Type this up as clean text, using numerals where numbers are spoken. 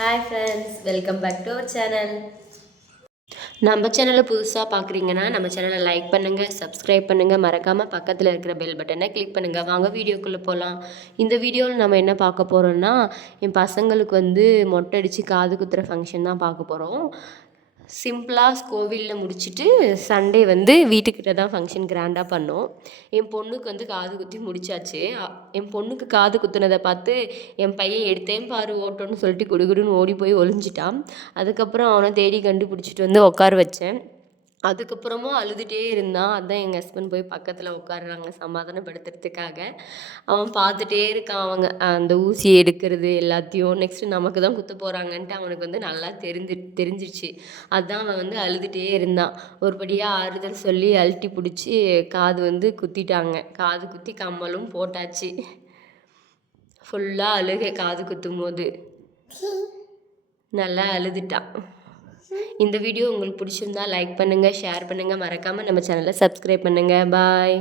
Hi friends, welcome back to our channel. நம்ம சேனலை புதுசாக பார்க்குறீங்கன்னா நம்ம சேனலை லைக் பண்ணுங்கள், சப்ஸ்கிரைப் பண்ணுங்கள், மறக்காமல் பக்கத்தில் இருக்கிற பெல் பட்டனை கிளிக் பண்ணுங்கள். வாங்க வீடியோக்குள்ளே போகலாம். இந்த வீடியோவில் நம்ம என்ன பார்க்க போகிறோம்னா, என் பசங்களுக்கு மொட்டை அடித்து காது குத்துற ஃபங்க்ஷன் தான் பார்க்க போகிறோம். சிம்பிளாக கோவிலில் முடிச்சுட்டு சண்டே வீட்டுக்கிட்ட தான் ஃபங்க்ஷன் கிராண்டாக பண்ணோம். என் பொண்ணுக்கு காது குத்தி முடிச்சாச்சு. என் பொண்ணுக்கு காது குத்துனதை பார்த்து என் பையன் எடுத்தேன் பாரு ஓட்டோன்னு சொல்லிட்டு குடுகுடுன்னு ஓடி போய் ஒளிஞ்சிட்டான். அதுக்கப்புறம் அவனை தேடி கண்டுபிடிச்சிட்டு உட்கார வச்சேன். அதுக்கப்புறமா அழுதுகிட்டே இருந்தான். அதான் எங்கள் ஹஸ்பண்ட் போய் பக்கத்தில் உட்காருறாங்க சமாதானப்படுத்துறதுக்காக. அவன் பார்த்துட்டே இருக்கான் அவங்க அந்த ஊசி எடுக்கிறது எல்லாத்தையும். நெக்ஸ்ட்டு நமக்கு தான் குத்த போகிறாங்கன்ட்டு அவனுக்கு நல்லா தெரிஞ்சிருச்சு. அதான் அவன் அழுதுகிட்டே இருந்தான். ஒருபடியாக ஆறுதல் சொல்லி அழட்டி பிடிச்சி காது குத்திட்டாங்க. காது குத்தி கம்மலும் போட்டாச்சு. ஃபுல்லாக அழுகை காது குத்தும் போது நல்லா அழுதுட்டான். இந்த வீடியோ உங்களுக்கு பிடிச்சிருந்தா லைக் பண்ணுங்கள், ஷேர் பண்ணுங்கள், மறக்காமல் நம்ம சேனலை சப்ஸ்கிரைப் பண்ணுங்கள். பாய்.